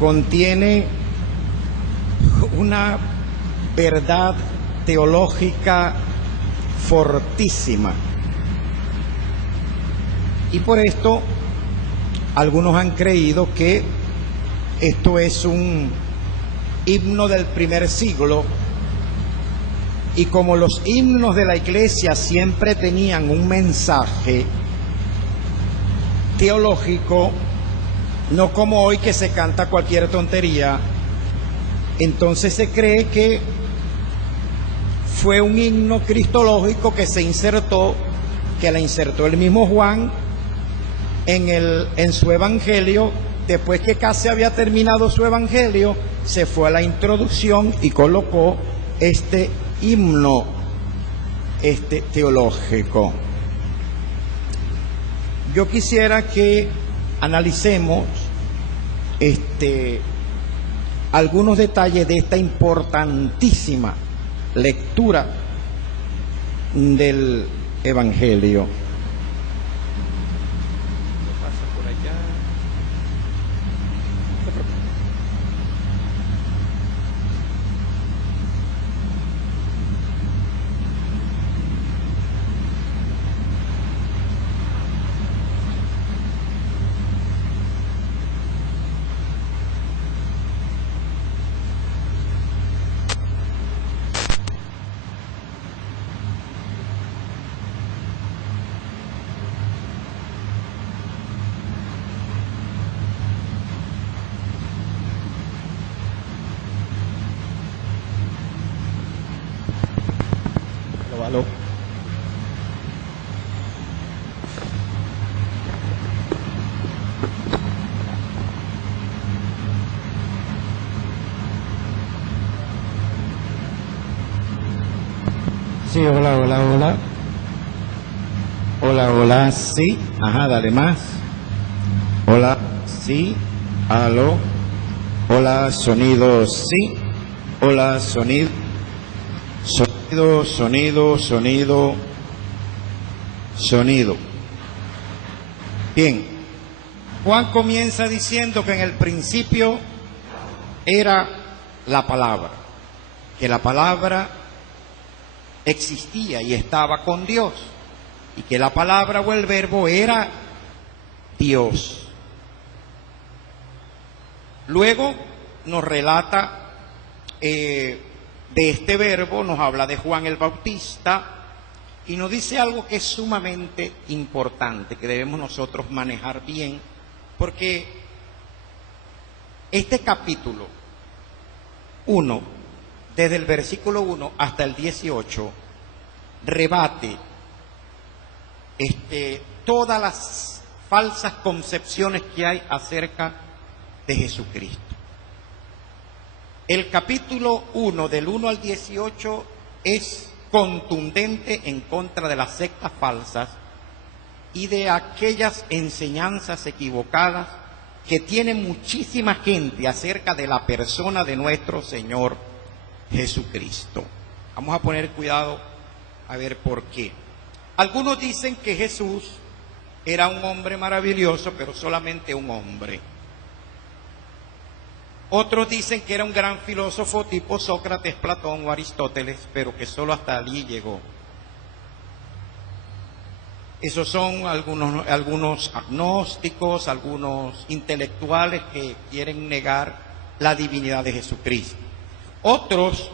contiene una verdad teológica fortísima. Y por esto algunos han creído que esto es un himno del primer siglo, y como los himnos de la iglesia siempre tenían un mensaje teológico, no como hoy que se canta cualquier tontería, entonces se cree que fue un himno cristológico que se insertó, que la insertó el mismo Juan en su evangelio. Después que casi había terminado su evangelio, se fue a la introducción y colocó este himno teológico. Yo quisiera que analicemos algunos detalles de esta importantísima lectura del evangelio. ¿Aló? Sí, hola, hola, hola. Hola, hola, sí. Ajá, dale más. Hola, sí. Aló. Hola, sonido, sí. Hola, sonido. Sonido, sonido, sonido, sonido. Bien, Juan comienza diciendo que en el principio era la palabra, que la palabra existía y estaba con Dios, y que la palabra o el verbo era Dios. Luego nos relata de este verbo, nos habla de Juan el Bautista y nos dice algo que es sumamente importante, que debemos nosotros manejar bien, porque este capítulo 1, desde el versículo 1 hasta el 18, rebate todas las falsas concepciones que hay acerca de Jesucristo. El capítulo 1, del 1 al 18, es contundente en contra de las sectas falsas y de aquellas enseñanzas equivocadas que tiene muchísima gente acerca de la persona de nuestro Señor Jesucristo. Vamos a poner cuidado a ver por qué. Algunos dicen que Jesús era un hombre maravilloso, pero solamente un hombre. Otros dicen que era un gran filósofo tipo Sócrates, Platón o Aristóteles, pero que solo hasta allí llegó. Esos son algunos agnósticos, algunos intelectuales que quieren negar la divinidad de Jesucristo. Otros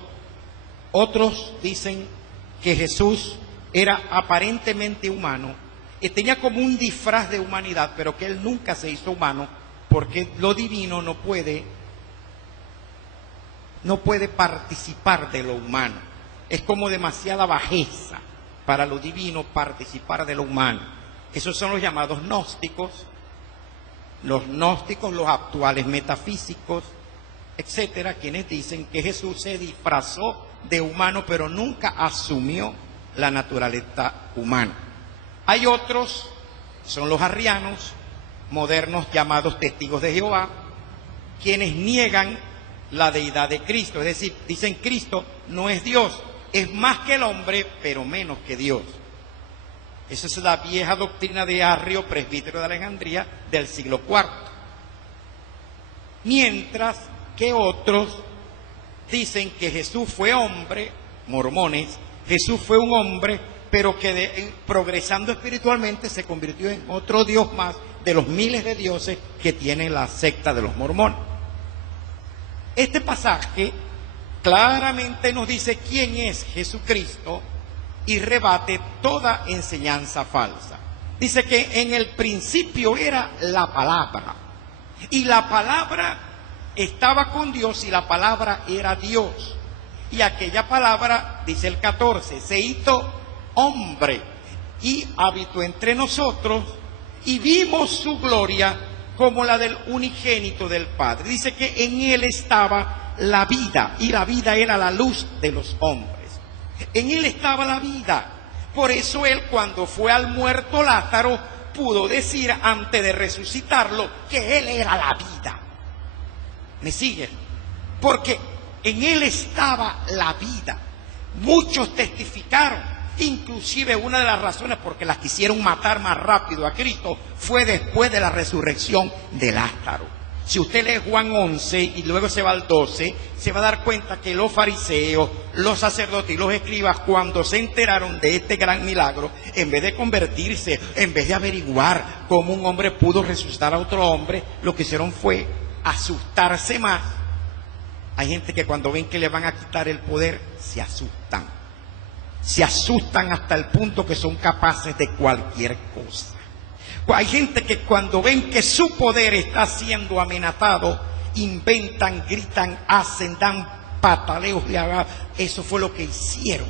dicen que Jesús era aparentemente humano, que tenía como un disfraz de humanidad, pero que él nunca se hizo humano, porque lo divino no puede participar de lo humano. Es como demasiada bajeza para lo divino participar de lo humano. Esos son los llamados gnósticos, los actuales metafísicos, etcétera, quienes dicen que Jesús se disfrazó de humano, pero nunca asumió la naturaleza humana. Hay otros, son los arrianos, modernos llamados testigos de Jehová, quienes niegan la deidad de Cristo, es decir, dicen Cristo no es Dios, es más que el hombre, pero menos que Dios. Esa es la vieja doctrina de Arrio, presbítero de Alejandría, del siglo IV. Mientras que otros dicen que Jesús fue hombre, mormones, Jesús fue un hombre, pero que progresando espiritualmente se convirtió en otro Dios más de los miles de dioses que tiene la secta de los mormones. Este pasaje claramente nos dice quién es Jesucristo y rebate toda enseñanza falsa. Dice que en el principio era la palabra, y la palabra estaba con Dios, y la palabra era Dios. Y aquella palabra, dice el 14, se hizo hombre y habitó entre nosotros, y vimos su gloria como la del unigénito del Padre. Dice que en él estaba la vida, y la vida era la luz de los hombres. En él estaba la vida. Por eso él, cuando fue al muerto Lázaro, pudo decir antes de resucitarlo que él era la vida. ¿Me siguen? Porque en él estaba la vida. Muchos testificaron. Inclusive una de las razones por las que quisieron matar más rápido a Cristo fue después de la resurrección de Lázaro. Si usted lee Juan 11 y luego se va al 12, se va a dar cuenta que los fariseos, los sacerdotes y los escribas, cuando se enteraron de este gran milagro, en vez de convertirse, en vez de averiguar cómo un hombre pudo resucitar a otro hombre, lo que hicieron fue asustarse más. Hay gente que cuando ven que le van a quitar el poder, se asustan. Se asustan hasta el punto que son capaces de cualquier cosa. Hay gente que cuando ven que su poder está siendo amenazado, inventan, gritan, hacen, dan pataleos de abajo. Eso fue lo que hicieron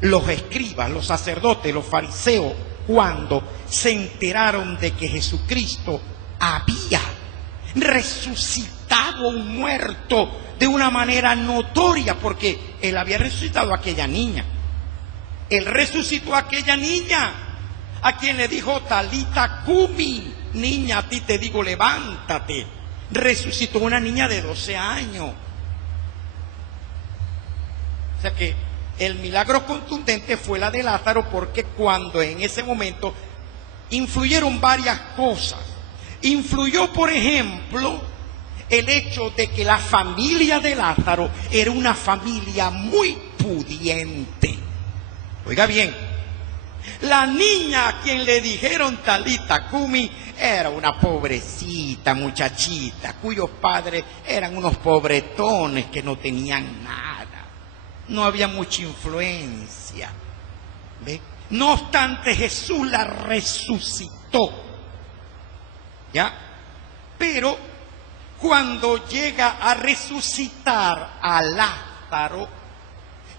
los escribas, los sacerdotes, los fariseos, cuando se enteraron de que Jesucristo había resucitado un muerto de una manera notoria, porque él había resucitado a aquella niña. Él resucitó a aquella niña, a quien le dijo Talita Cumi, niña, a ti te digo levántate. Resucitó una niña de 12 años. O sea que el milagro contundente fue la de Lázaro, porque cuando en ese momento influyeron varias cosas. Influyó, por ejemplo, el hecho de que la familia de Lázaro era una familia muy pudiente. Oiga bien, la niña a quien le dijeron Talita Cumi era una pobrecita muchachita, cuyos padres eran unos pobretones que no tenían nada. No había mucha influencia. ¿Ve? No obstante, Jesús la resucitó. ¿Ya? Pero cuando llega a resucitar a Lázaro,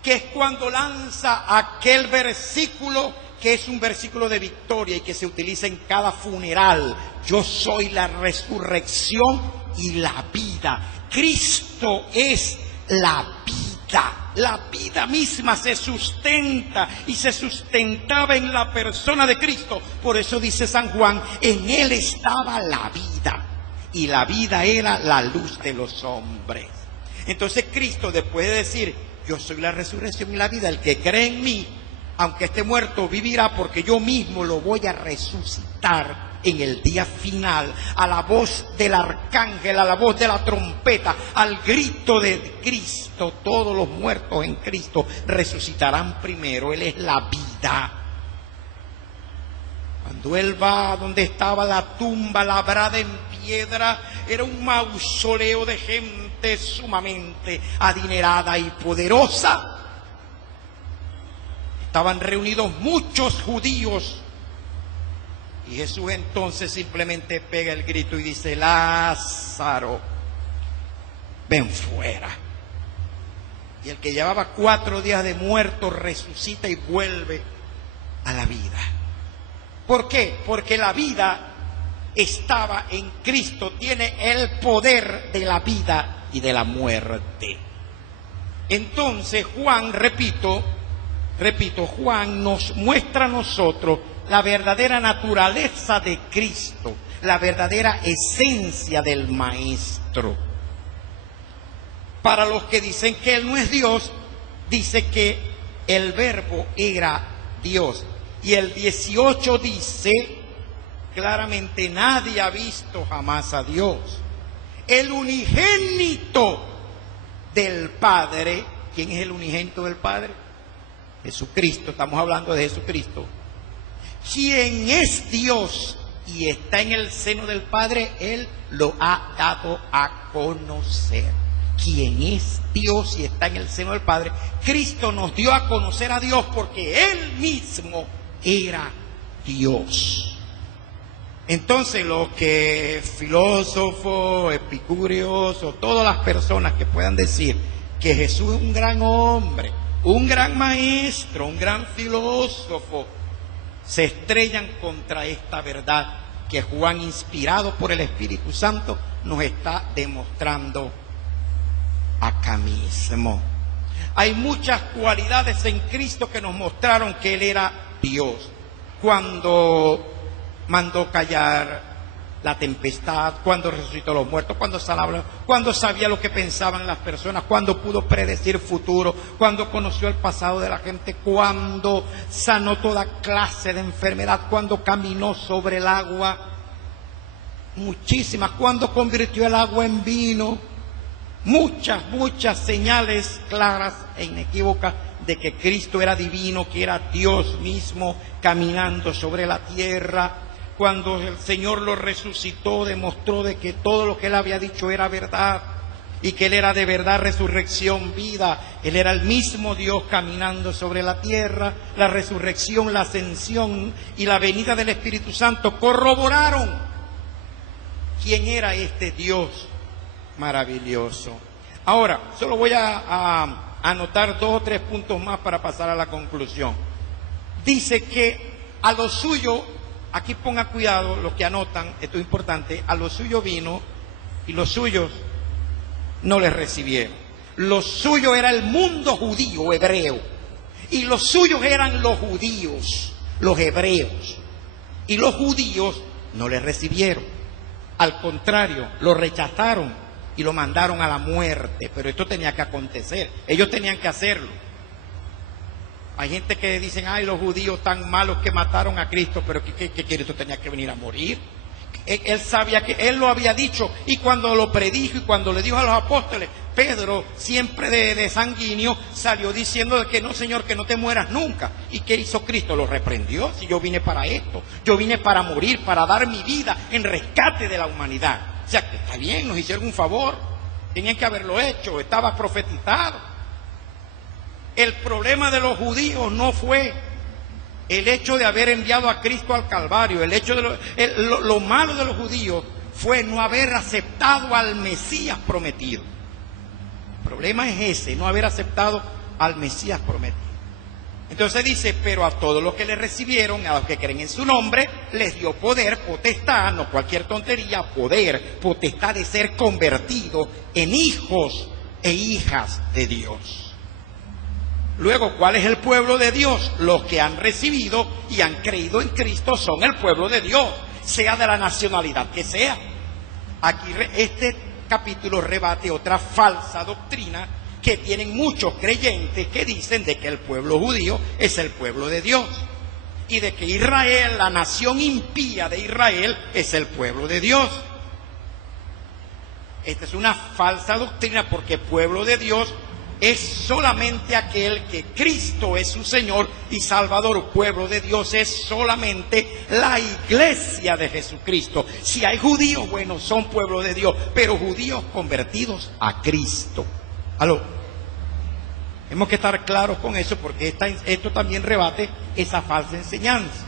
que es cuando lanza aquel versículo que es un versículo de victoria y que se utiliza en cada funeral: yo soy la resurrección y la vida. Cristo es la vida. La vida misma se sustenta y se sustentaba en la persona de Cristo. Por eso dice San Juan, en él estaba la vida, y la vida era la luz de los hombres. Entonces Cristo, después de decir, yo soy la resurrección y la vida, el que cree en mí, aunque esté muerto, vivirá, porque yo mismo lo voy a resucitar en el día final, a la voz del arcángel, a la voz de la trompeta, al grito de Cristo. Todos los muertos en Cristo resucitarán primero. Él es la vida. Cuando él va a donde estaba la tumba labrada en piedra, era un mausoleo de gente sumamente adinerada y poderosa. Estaban reunidos muchos judíos. Y Jesús entonces simplemente pega el grito y dice, Lázaro, ven fuera. Y el que llevaba 4 días de muerto resucita y vuelve a la vida. ¿Por qué? Porque la vida estaba en Cristo, tiene el poder de la vida y de la muerte. Entonces Juan, repito, Juan nos muestra a nosotros la verdadera naturaleza de Cristo, la verdadera esencia del Maestro. Para los que dicen que Él no es Dios, dice que el Verbo era Dios. Y el 18 dice claramente, nadie ha visto jamás a Dios. el unigénito del Padre. ¿Quién es el unigénito del Padre? Jesucristo, estamos hablando de Jesucristo. Quien es Dios y está en el seno del Padre, Él lo ha dado a conocer. Quien es Dios y está en el seno del Padre, Cristo nos dio a conocer a Dios porque Él mismo era Dios. Entonces los que filósofos, epicúreos o todas las personas que puedan decir que Jesús es un gran hombre, un gran maestro, un gran filósofo, se estrellan contra esta verdad que Juan, inspirado por el Espíritu Santo, nos está demostrando acá mismo. Hay muchas cualidades en Cristo que nos mostraron que Él era Dios. Cuando mandó callar la tempestad, cuando resucitó a los muertos, cuando sanaba, cuando sabía lo que pensaban las personas, cuando pudo predecir futuro, cuando conoció el pasado de la gente, cuando sanó toda clase de enfermedad, cuando caminó sobre el agua, muchísimas, cuando convirtió el agua en vino, muchas señales claras e inequívocas de que Cristo era divino, que era Dios mismo caminando sobre la tierra. Cuando el Señor lo resucitó, demostró de que todo lo que Él había dicho era verdad y que Él era de verdad resurrección, vida. Él era el mismo Dios caminando sobre la tierra. La resurrección, la ascensión y la venida del Espíritu Santo corroboraron quién era este Dios maravilloso. Ahora, solo voy a anotar 2 o 3 puntos más para pasar a la conclusión. Dice que a lo suyo, aquí ponga cuidado los que anotan, esto es importante, a lo suyo vino y los suyos no les recibieron. Lo suyo era el mundo judío, hebreo, y los suyos eran los judíos, los hebreos, y los judíos no les recibieron. Al contrario, lo rechazaron y lo mandaron a la muerte, pero esto tenía que acontecer, ellos tenían que hacerlo. Hay gente que dicen, ay, los judíos tan malos que mataron a Cristo, pero ¿qué quiere? Esto tenía que venir a morir. Él sabía que Él lo había dicho, y cuando lo predijo y cuando le dijo a los apóstoles, Pedro, siempre de sanguíneo, salió diciendo de que no, Señor, que no te mueras nunca. ¿Y qué hizo Cristo? Lo reprendió. Si yo vine para esto, yo vine para morir, para dar mi vida en rescate de la humanidad. O sea, que está bien, nos hicieron un favor, tenían que haberlo hecho, estaba profetizado. El problema de los judíos no fue el hecho de haber enviado a Cristo al Calvario. El hecho de lo malo de los judíos fue no haber aceptado al Mesías prometido. El problema es ese, no haber aceptado al Mesías prometido. Entonces dice, pero a todos los que le recibieron, a los que creen en su nombre, les dio poder, potestad, no cualquier tontería, poder, potestad de ser convertidos en hijos e hijas de Dios. Luego, ¿cuál es el pueblo de Dios? Los que han recibido y han creído en Cristo son el pueblo de Dios, sea de la nacionalidad que sea. Aquí este capítulo rebate otra falsa doctrina que tienen muchos creyentes que dicen de que el pueblo judío es el pueblo de Dios y de que Israel, la nación impía de Israel, es el pueblo de Dios. Esta es una falsa doctrina porque pueblo de Dios es solamente aquel que Cristo es su Señor y Salvador. Pueblo de Dios es solamente la iglesia de Jesucristo. Si hay judíos, bueno, son pueblo de Dios, pero judíos convertidos a Cristo. ¿Aló? Tenemos que estar claros con eso porque esto también rebate esa falsa enseñanza.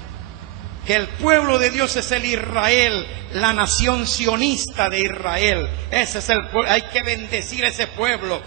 Que el pueblo de Dios es el Israel, la nación sionista de Israel. Ese es el pueblo, hay que bendecir ese pueblo.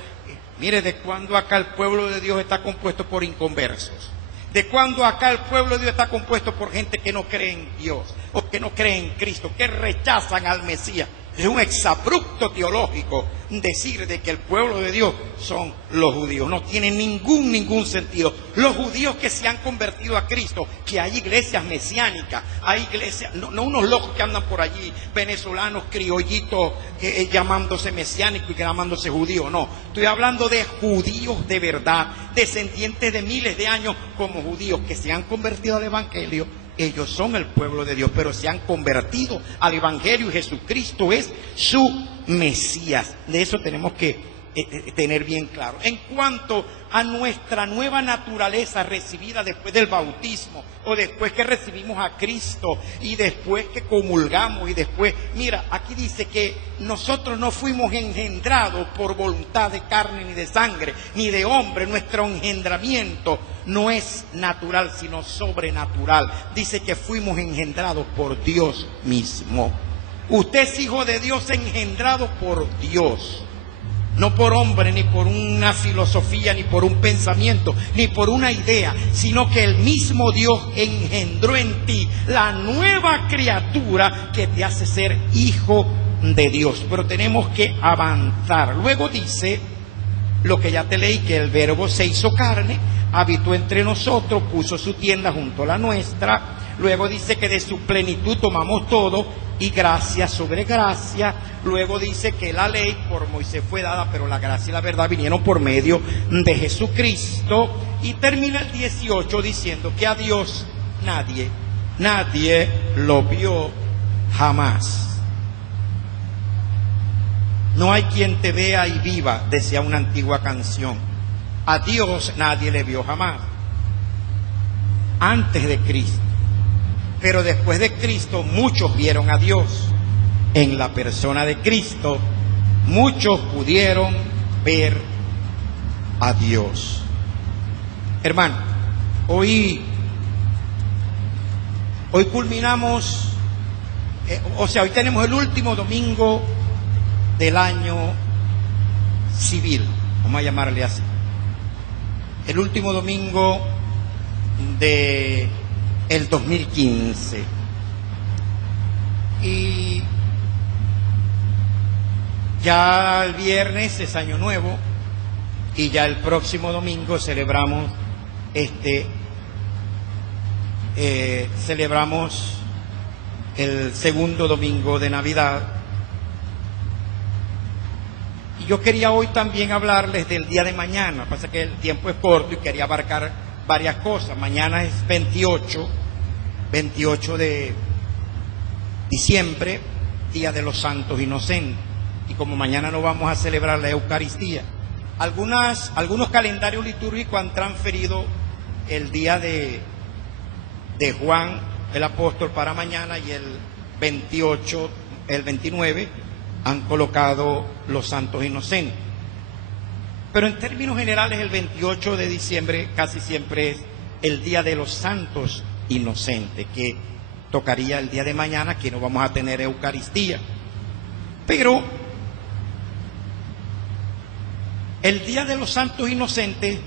Mire, ¿de cuándo acá el pueblo de Dios está compuesto por inconversos? ¿De cuándo acá el pueblo de Dios está compuesto por gente que no cree en Dios o que no cree en Cristo, que rechazan al Mesías? Es un exabrupto teológico decir de que el pueblo de Dios son los judíos. No tiene ningún sentido. Los judíos que se han convertido a Cristo, que hay iglesias mesiánicas, hay iglesias, no unos locos que andan por allí, venezolanos, criollitos, llamándose mesiánicos y llamándose judíos. No, estoy hablando de judíos de verdad, descendientes de miles de años como judíos que se han convertido al Evangelio Ellos son el pueblo de Dios, pero se han convertido al Evangelio y Jesucristo es su Mesías. De eso tenemos que tener bien claro. En cuanto a nuestra nueva naturaleza recibida después del bautismo, o después que recibimos a Cristo, y después que comulgamos, y después, mira, aquí dice que nosotros no fuimos engendrados por voluntad de carne, ni de sangre, ni de hombre. Nuestro engendramiento no es natural, sino sobrenatural. Dice que fuimos engendrados por Dios mismo. Usted es hijo de Dios, engendrado por Dios. No por hombre, ni por una filosofía, ni por un pensamiento, ni por una idea, sino que el mismo Dios engendró en ti la nueva criatura que te hace ser hijo de Dios. Pero tenemos que avanzar. Luego dice lo que ya te leí, que el Verbo se hizo carne, habitó entre nosotros, puso su tienda junto a la nuestra. Luego dice que de su plenitud tomamos todo, y gracia sobre gracia. Luego dice que la ley por Moisés fue dada, pero la gracia y la verdad vinieron por medio de Jesucristo. Y termina el 18 diciendo que a Dios nadie lo vio jamás. No hay quien te vea y viva, decía una antigua canción. A Dios nadie le vio jamás, antes de Cristo. Pero después de Cristo muchos vieron a Dios. En la persona de Cristo muchos pudieron ver a Dios. Hermano, hoy culminamos, hoy tenemos el último domingo del año civil, vamos a llamarle así. El último domingo de el 2015, y ya el viernes es año nuevo, y ya el próximo domingo celebramos celebramos el segundo domingo de Navidad. Y yo quería hoy también hablarles del día de mañana. Pasa que el tiempo es corto y quería abarcar varias cosas. Mañana es 28 de diciembre, Día de los Santos Inocentes. Y como mañana no vamos a celebrar la Eucaristía, algunos calendarios litúrgicos han transferido el día de Juan el Apóstol para mañana, y el 29 han colocado los Santos Inocentes. Pero en términos generales, el 28 de diciembre casi siempre es el Día de los Santos Inocentes, que tocaría el día de mañana, que no vamos a tener Eucaristía. Pero el Día de los Santos Inocentes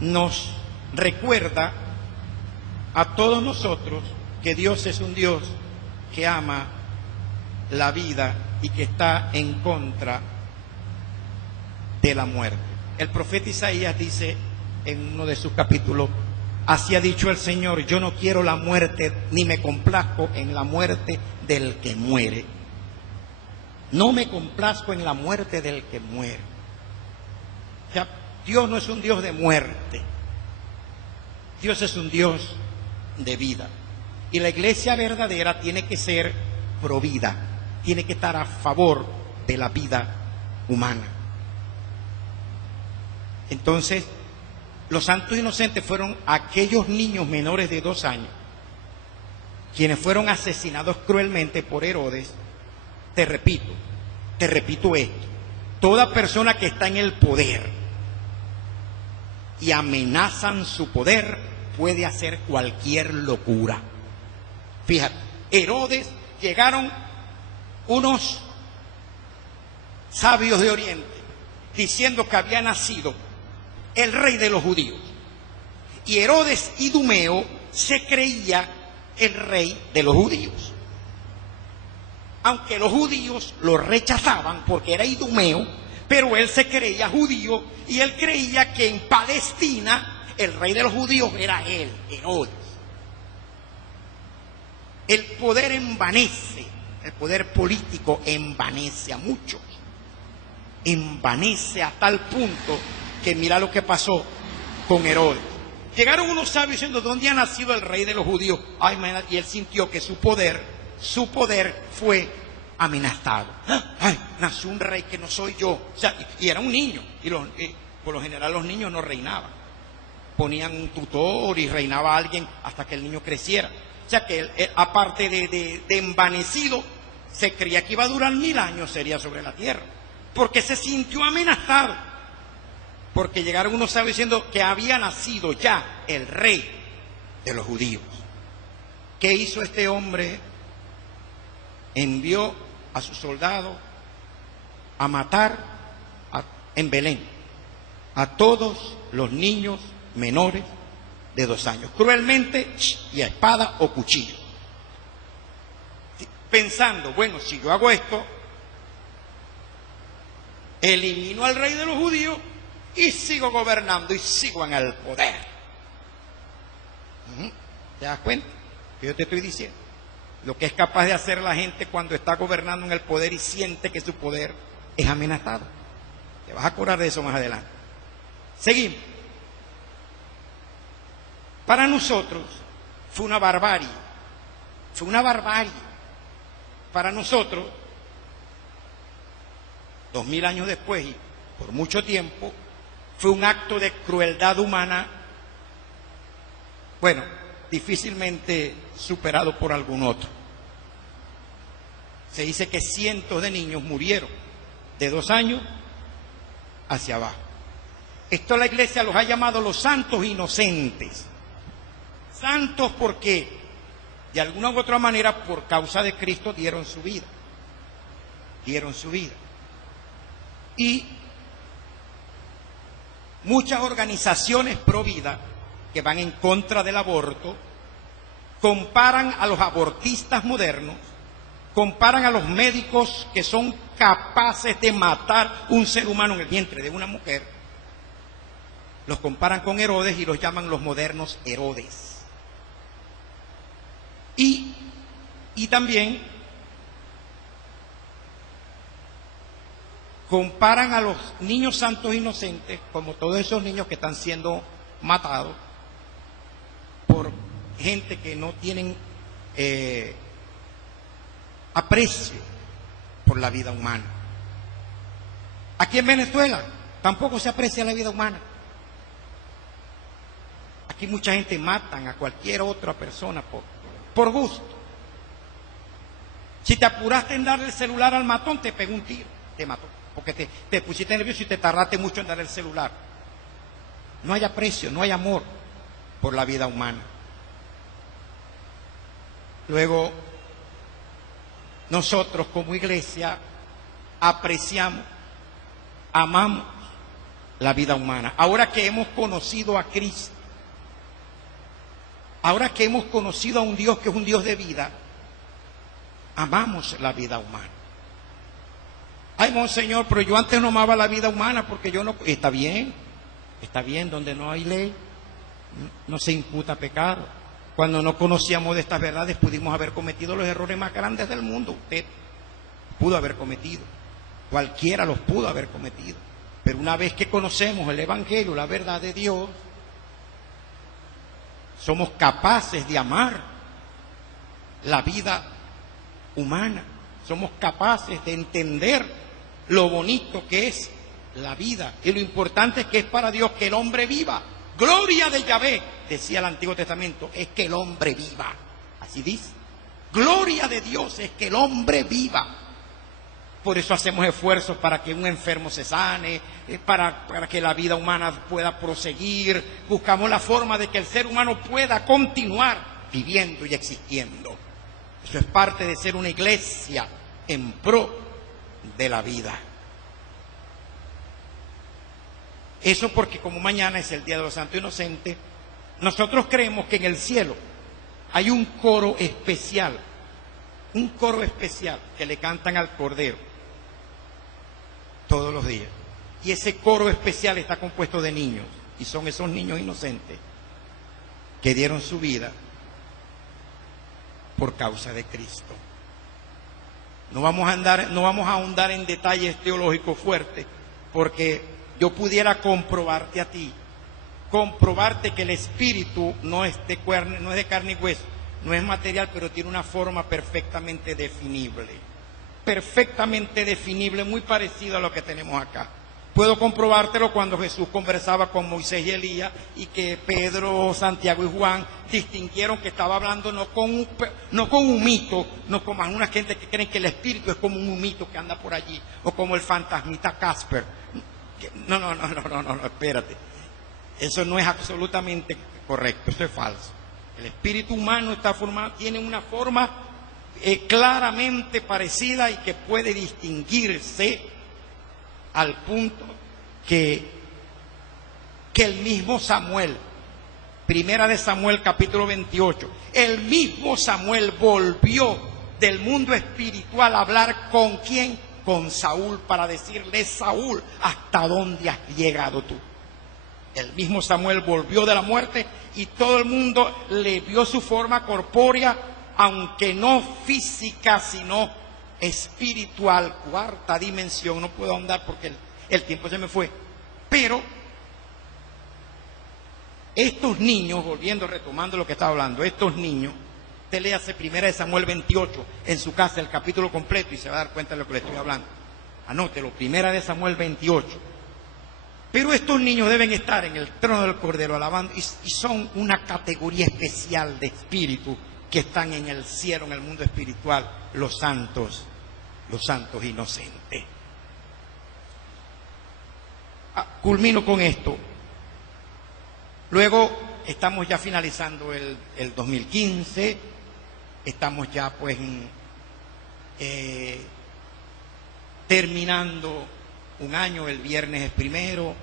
nos recuerda a todos nosotros que Dios es un Dios que ama la vida y que está en contra de la muerte. El profeta Isaías dice en uno de sus capítulos: así ha dicho el Señor, yo no quiero la muerte, ni me complazco en la muerte del que muere. No me complazco en la muerte del que muere. O sea, Dios no es un Dios de muerte. Dios es un Dios de vida. Y la iglesia verdadera tiene que ser provida, tiene que estar a favor de la vida humana. Entonces, los santos inocentes fueron aquellos niños menores de 2 años quienes fueron asesinados cruelmente por Herodes. Te repito esto: toda persona que está en el poder y amenazan su poder puede hacer cualquier locura. Fíjate, Herodes, llegaron unos sabios de Oriente diciendo que había nacido el rey de los judíos, y Herodes Idumeo se creía el rey de los judíos, aunque los judíos lo rechazaban porque era Idumeo, pero él se creía judío, y él creía que en Palestina el rey de los judíos era él, Herodes. El poder envanece, el poder político envanece a muchos, envanece a tal punto que mira lo que pasó con Herodes. Llegaron unos sabios diciendo, ¿dónde ha nacido el rey de los judíos? Ay, y él sintió que su poder fue amenazado. Ay, nació un rey que no soy yo. O sea, y era un niño. Y por lo general los niños no reinaban. Ponían un tutor y reinaba alguien hasta que el niño creciera. O sea que él, aparte de envanecido, se creía que iba a durar 1000 años, sería sobre la tierra. Porque se sintió amenazado. Porque llegaron unos sabios diciendo que había nacido ya el rey de los judíos. ¿Qué hizo este hombre? Envió a sus soldados a matar en Belén a todos los niños menores de 2 años, cruelmente y a espada o cuchillo. Pensando, bueno, si yo hago esto, elimino al rey de los judíos y sigo gobernando y sigo en el poder. ¿Te das cuenta? Que yo te estoy diciendo lo que es capaz de hacer la gente cuando está gobernando en el poder y siente que su poder es amenazado. Te vas a acordar de eso más adelante. Seguimos. Para nosotros fue una barbarie. Fue una barbarie. Para nosotros, 2000 años después y por mucho tiempo, fue un acto de crueldad humana, bueno, difícilmente superado por algún otro. Se dice que cientos de niños murieron de 2 años hacia abajo. Esto la Iglesia los ha llamado los santos inocentes. Santos porque de alguna u otra manera por causa de Cristo dieron su vida. Dieron su vida. Y muchas organizaciones pro vida que van en contra del aborto comparan a los abortistas modernos, comparan a los médicos que son capaces de matar un ser humano en el vientre de una mujer, los comparan con Herodes y los llaman los modernos Herodes. Y también comparan a los niños santos inocentes como todos esos niños que están siendo matados por gente que no tienen aprecio por la vida humana. Aquí en Venezuela tampoco se aprecia la vida humana. Aquí mucha gente matan a cualquier otra persona por gusto. Si te apuraste en darle el celular al matón, te pegó un tiro, te mató, porque te pusiste nervioso y te tardaste mucho en darle el celular. No hay aprecio, no hay amor por la vida humana. Luego, nosotros como iglesia apreciamos, amamos la vida humana. Ahora que hemos conocido a Cristo, ahora que hemos conocido a un Dios que es un Dios de vida, amamos la vida humana. Ay, monseñor, pero yo antes no amaba la vida humana porque yo no... Está bien, donde no hay ley, no se imputa pecado. Cuando no conocíamos de estas verdades pudimos haber cometido los errores más grandes del mundo. Usted pudo haber cometido, cualquiera los pudo haber cometido. Pero una vez que conocemos el Evangelio, la verdad de Dios, somos capaces de amar la vida humana. Somos capaces de entender lo bonito que es la vida y lo importante que es para Dios que el hombre viva. Gloria de Yahvé, decía el Antiguo Testamento, es que el hombre viva. Así dice. Gloria de Dios es que el hombre viva. Por eso hacemos esfuerzos para que un enfermo se sane, para que la vida humana pueda proseguir. Buscamos la forma de que el ser humano pueda continuar viviendo y existiendo. Eso es parte de ser una iglesia en pro de la vida. Eso porque como mañana es el Día de los Santos Inocentes, nosotros creemos que en el cielo hay un coro especial que le cantan al Cordero todos los días. Y ese coro especial está compuesto de niños, y son esos niños inocentes que dieron su vida por causa de Cristo. No vamos a ahondar en detalles teológicos fuertes, porque yo pudiera comprobarte a ti comprobarte que el espíritu no es de carne y hueso, no es material, pero tiene una forma perfectamente definible, muy parecida a lo que tenemos acá. Puedo comprobártelo cuando Jesús conversaba con Moisés y Elías y que Pedro, Santiago y Juan distinguieron que estaba hablando no con un mito, no como alguna gente que creen que el espíritu es como un humito que anda por allí, o como el fantasmita Casper. No, espérate. Eso no es absolutamente correcto, eso es falso. El espíritu humano está formado, tiene una forma claramente parecida y que puede distinguirse al punto que el mismo Samuel, primera de Samuel capítulo 28, el mismo Samuel volvió del mundo espiritual a hablar ¿con quién? Con Saúl, para decirle: Saúl, ¿hasta dónde has llegado tú? El mismo Samuel volvió de la muerte y todo el mundo le vio su forma corpórea, aunque no física, sino espiritual, cuarta dimensión. No puedo andar porque el tiempo se me fue. Pero estos niños, retomando lo que estaba hablando, estos niños, usted léase primera de Samuel 28 en su casa, el capítulo completo, y se va a dar cuenta de lo que le estoy hablando. Anótelo, primera de Samuel 28. Pero estos niños deben estar en el trono del Cordero alabando, y son una categoría especial de espíritu que están en el cielo, en el mundo espiritual, los santos inocentes. Culmino con esto. Luego estamos ya finalizando el 2015, estamos ya pues terminando un año, el viernes es primero,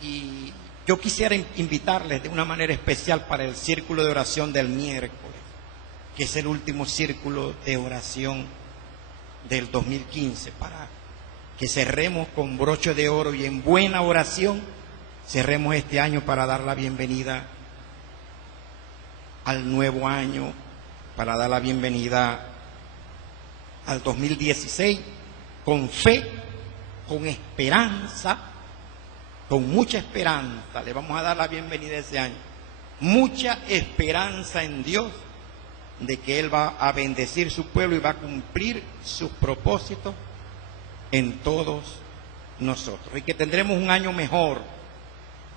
y yo quisiera invitarles de una manera especial para el círculo de oración del miércoles, que es el último círculo de oración del 2015, para que cerremos con broche de oro y en buena oración, cerremos este año para dar la bienvenida al nuevo año, para dar la bienvenida al 2016, con fe, con esperanza, con mucha esperanza. Le vamos a dar la bienvenida a ese año. Mucha esperanza en Dios de que Él va a bendecir su pueblo y va a cumplir sus propósitos en todos nosotros, y que tendremos un año mejor.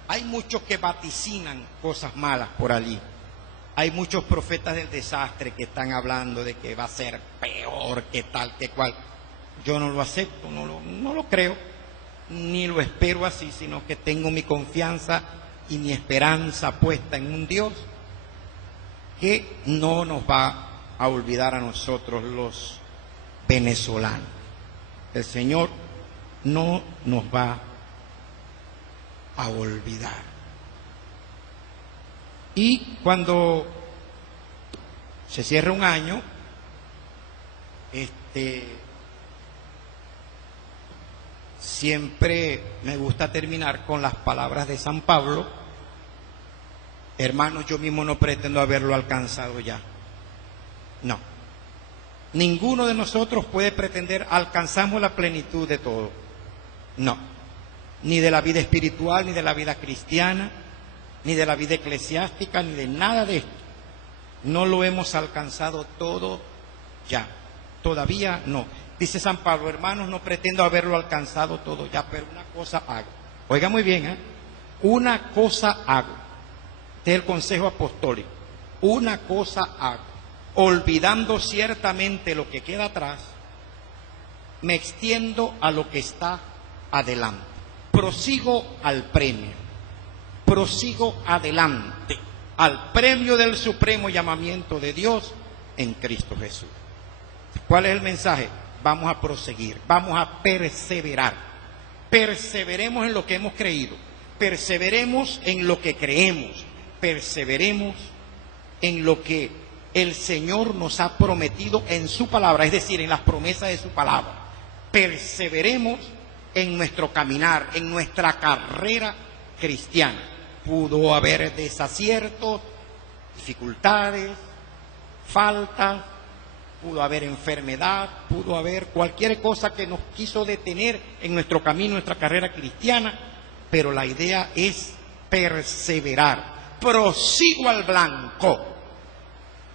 Hay muchos que vaticinan cosas malas por allí. Hay muchos profetas del desastre que están hablando de que va a ser peor, que tal, que cual. Yo no lo acepto, no lo creo, ni lo espero así, sino que tengo mi confianza y mi esperanza puesta en un Dios que no nos va a olvidar a nosotros los venezolanos. El Señor no nos va a olvidar. Y cuando se cierra un año, siempre me gusta terminar con las palabras de San Pablo: hermanos, yo mismo no pretendo haberlo alcanzado ya. No. Ninguno de nosotros puede pretender alcanzamos la plenitud de todo. No. Ni de la vida espiritual, ni de la vida cristiana, ni de la vida eclesiástica, ni de nada de esto. No lo hemos alcanzado todo ya. Todavía no. Dice San Pablo: hermanos, no pretendo haberlo alcanzado todo ya, pero una cosa hago. Oiga muy bien, una cosa hago. Este es el consejo apostólico. Una cosa hago. Olvidando ciertamente lo que queda atrás, me extiendo a lo que está adelante. Prosigo al premio. Prosigo adelante al premio del supremo llamamiento de Dios en Cristo Jesús. ¿Cuál es el mensaje? Vamos a proseguir, vamos a perseverar. Perseveremos en lo que hemos creído, perseveremos en lo que creemos, perseveremos en lo que el Señor nos ha prometido en su palabra, es decir, en las promesas de su palabra. Perseveremos en nuestro caminar, en nuestra carrera cristiana. Pudo haber desaciertos, dificultades, faltas, pudo haber enfermedad, pudo haber cualquier cosa que nos quiso detener en nuestro camino, en nuestra carrera cristiana, pero la idea es perseverar. Prosigo al blanco.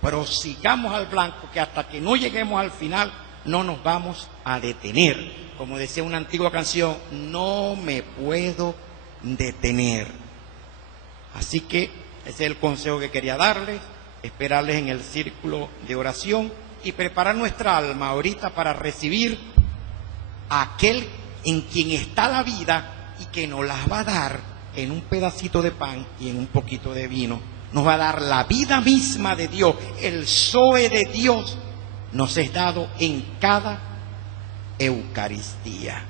Prosigamos al blanco, que hasta que no lleguemos al final no nos vamos a detener. Como decía una antigua canción, no me puedo detener. Así que ese es el consejo que quería darles, esperarles en el círculo de oración y preparar nuestra alma ahorita para recibir a aquel en quien está la vida y que nos las va a dar en un pedacito de pan y en un poquito de vino. Nos va a dar la vida misma de Dios, el Zoe de Dios nos es dado en cada Eucaristía.